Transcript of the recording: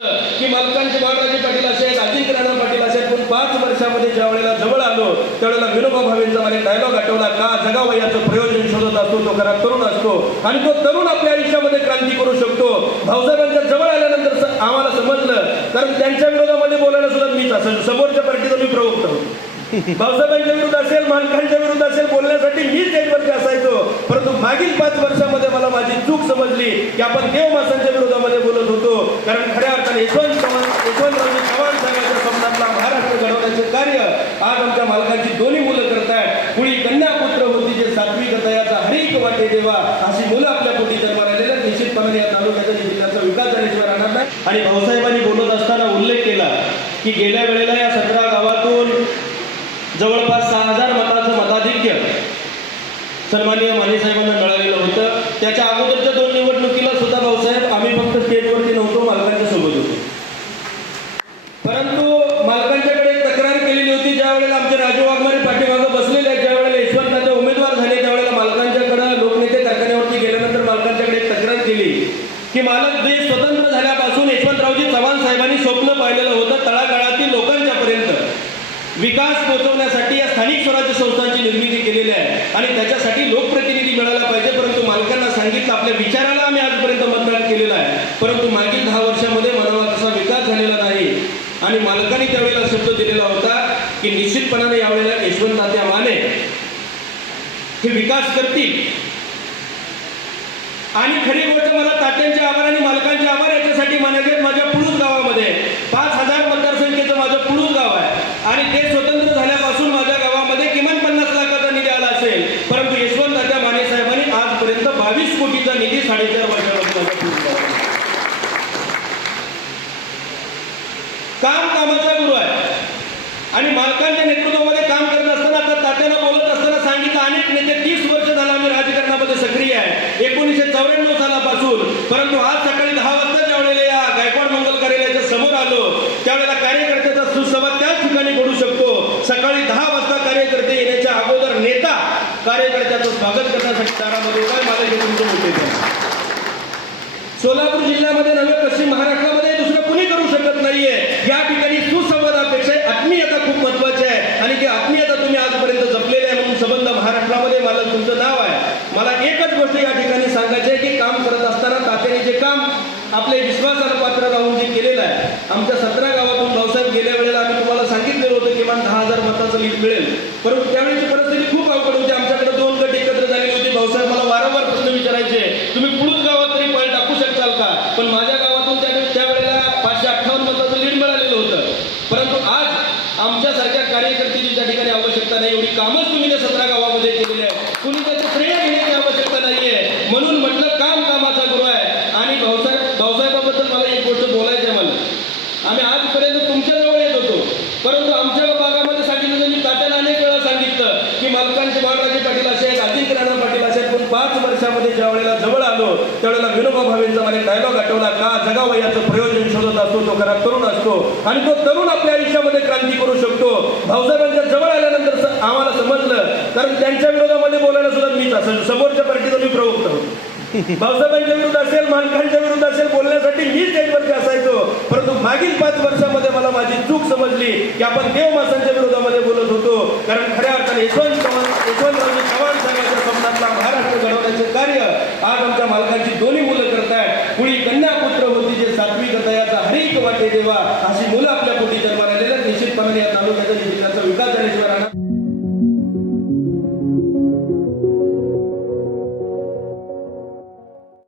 की मालकांचे बाळराजे पाटील असेल अजिंक्य राणा पाटील असेल पण पाच वर्षामध्ये ज्या वेळेला जवळ आलो त्यावेळेला विनोबा भावेंचा मला डायलॉग आठवला का जगावं याचं प्रयोजन शोधत असतो तो खरा तरुण असतो. आणि तो तरुण आपल्या आयुष्यामध्ये क्रांती करू शकतो. भाऊसाहेबांच्या जवळ आल्यानंतर आम्हाला समजलं. कारण त्यांच्या विरोधामध्ये बोलायला सुद्धा मीच असेल. समोरच्या पार्टीचा मी प्रवक्ता होतो. भाऊसाहेबांच्या विरुद्ध असेल मालकांच्या विरुद्ध असेल बोलण्यासाठी मीच एक वर्ष परंतु मागील पाच वर्षामध्ये मला माझी चूक समजली की आपण देव माणसांच्या विरोधामध्ये बोलत होतो. कारण खऱ्या अर्थाने यशवंत यशवंतरावजी चव्हाण साहेबांच्या स्वप्नातला महाराष्ट्र घडवण्याचे कार्य आज आमच्या मालकांची दोन्ही मुलं करतायत. कुणी कन्या पुत्र होती जे सात्विक याचा हरिक वाटे देवा अशी मुलं आपल्या पोटी जन्माला आलेल्या आहेत. निश्चितपणाने या तालुक्याचा जिल्ह्याचा विकास झाल्याशिवाय राहणार नाही. आणि भाऊसाहेबांनी बोलत असताना उल्लेख केला की गेल्या वेळेला या सतरा गावातून जवळपास सहा हजार मताचं मताधिक्य सन्माननीय माने साहेबांना मिळालेलं होतं त्याच्या अगोदरच्या दोन निवडणुकीला सुद्धा भाऊसाहेब आम्ही फक्त स्टेजवरती नव्हतो मालकांच्या सोबत होतो. परंतु मालकांच्याकडे तक्रार केलेली होती ज्या वेळेला आमचे राजू वाघमारे पाठीमागं बसलेले आहेत ज्या वेळेला यशवंतनाथे उमेदवार झाले त्यावेळेला मालकांच्याकडे लोकनेते कारखान्यावरती गेल्यानंतर मालकांच्याकडे तक्रार केली की मालक देश स्वतंत्र झाल्यापासून यशवंतरावजी चव्हाण साहेबांनी स्वप्न पाहिलेलं होतं तळागाळातील लोकांच्या पर्यंत विकास पोहोचवण्यासाठी स्थानिक स्वराज्य संस्थांची निर्मिती केलेली आहे. आणि त्याच्यासाठी लोकप्रतिनिधी मिळाला पाहिजे परंतु मालकांना सांगितलं आपल्या विचाराला आम्ही आजपर्यंत मतदान केलेलं आहे. परंतु मागील दहा वर्षामध्ये मनावर तसा विकास झालेला नाही. आणि मालकांनी त्यावेळेला शब्द दिलेला होता की निश्चितपणाने यावेळेला यशवंत तात्या माने. हे विकास करतील. आणि खरी गोष्ट मला तात्यांचे आभार आणि मालकांचे आभार याच्यासाठी मानायचे माझ्या पुळूस गावामध्ये पाच हजार मतदारसंख्येचं माझं पुळूस गाव आहे. आणि ते स्वतंत्र झाल्यापासून माझ्या गावामध्ये किमान पन्नास लाखाचा निधी आला असेल परंतु यशवंत दादा माने साहेबांनी आजपर्यंत बावीस कोटीचा निधी साडेचार वर्षामध्ये माझ्या पुळूस गावात काम कामाचा गुरु आहे. आणि मालकांच्या नेतृत्वामध्ये काम करत असताना आता तात्याला बोलत असताना सांगितलं अनेक नेते तीस वर्ष झालं आम्ही राजकारणामध्ये सक्रिय आहे. एकोणीसशे चौऱ्याण्णव सालापासून परंतु आज सकाळी दहा वाजता ज्या वेळेला या गायकवाड मंगल कार्यालयाच्या समोर आलो त्यावेळेला कार्यकर्त्याचा सुसंवाद त्याच ठिकाणी घडू शकतो. सकाळी दहा वाजता कार्यकर्ते येण्याच्या अगोदर नेता कार्यकर्त्याचं स्वागत करण्यासाठी दारामध्ये उभा आहे. मला सोलापूर जिल्ह्यामध्ये नव्हे पश्चिम महाराष्ट्रामध्ये दुसरं कुणी करू शकत नाहीये या ठिकाणी सुसंवादापेक्षा आत्मीयता खूप महत्वाची आहे आणि ती आत्मीयता तुम्ही आजपर्यंत जपलेली आहे म्हणून संबंध महाराष्ट्रामध्ये मला तुमचं नाव आहे. मला एकच गोष्ट या ठिकाणी सांगायची आहे की काम करत असताना तात्याने जे काम आपले विश्वासाला पात्र राहून जे केलेलं आहे आमच्या सतरा गावातून भाऊसाहेब गेल्या वेळेला आम्ही तुम्हाला सांगितलेलं होतं किमान दहा हजार मताचं लीड मिळेल. परंतु त्यावेळेची परिस्थिती खूप अवघड होती. आमच्याकडे दोन गट एकत्र झालेली होते. भाऊसाहेब मला वारंवार प्रश्न विचारायचे तुम्ही पुढून गावात तरी पॉईंट टाकू शकाल का? पण माझ्या गावातून त्या त्यावेळेला पाचशे अठ्ठावन्न मताचं लीड मिळालेलं होतं. परंतु आज आमच्यासारख्या कार्यकर्त्याची त्या ठिकाणी आवश्यकता नाही. एवढी कामच तुम्ही त्या सतरा गावामध्ये केलेली आहे कुणी त्याचं श्रेय घेण्याची आवश्यकता नाहीये म्हणून म्हटलं काम कामाचा गुरु आहे. आणि भाऊसाहेब भाऊसाहेबाबद्दल मला एक गोष्ट बोलायची आहे मला आम्ही आजपर्यंत तुमच्या जवळ येत होतो. परंतु आमच्या भागामध्ये सांगितलं मी तात्याला अनेक वेळा सांगितलं की मालकांचे बाळराजे पाटील असेल अजिंक्य राणा पाटील असे पण पाच वर्षामध्ये ज्या वेळेला जवळ आलो त्यावेळेला विनोबा भावेंचा मला डायलॉग आठवला का जगावयाचं प्रयोजन शोधत असतो तो खरा तरुण असतो. आणि तो तरुण आपल्या आयुष्यामध्ये क्रांती करू शकतो भाऊसाहेबांच्या जवळ आल्यानंतर स- आम्हाला समजलं कारण त्यांच्या विरोधामध्ये बोलायला सुद्धा मीच असेल समोरच्या पार्टीचा मी प्रवक्ता होतो भाऊसाहेबांच्या विरुद्ध असेल मालकांच्या विरुद्ध असेल बोलण्यासाठी मी स्टेजवरती असायचो. परंतु मागील पाच वर्षामध्ये मला माझी चूक समजली की आपण देव मासांच्या विरोधामध्ये बोलत होतो. कारण खऱ्या अर्थाने यशवंत चव्हाण यशवंतरावजी चव्हाण साहेबांच्या स्वप्नातला महाराष्ट्र घडवण्याचे कार्य आज आमच्या मालकांची दोन्ही मुलं करतायत. कुणी कन्या पुत्र होती जे सात्विक दयाचा हरिक वाटे देवा अशी मुलं आपल्या पोटी जन्माला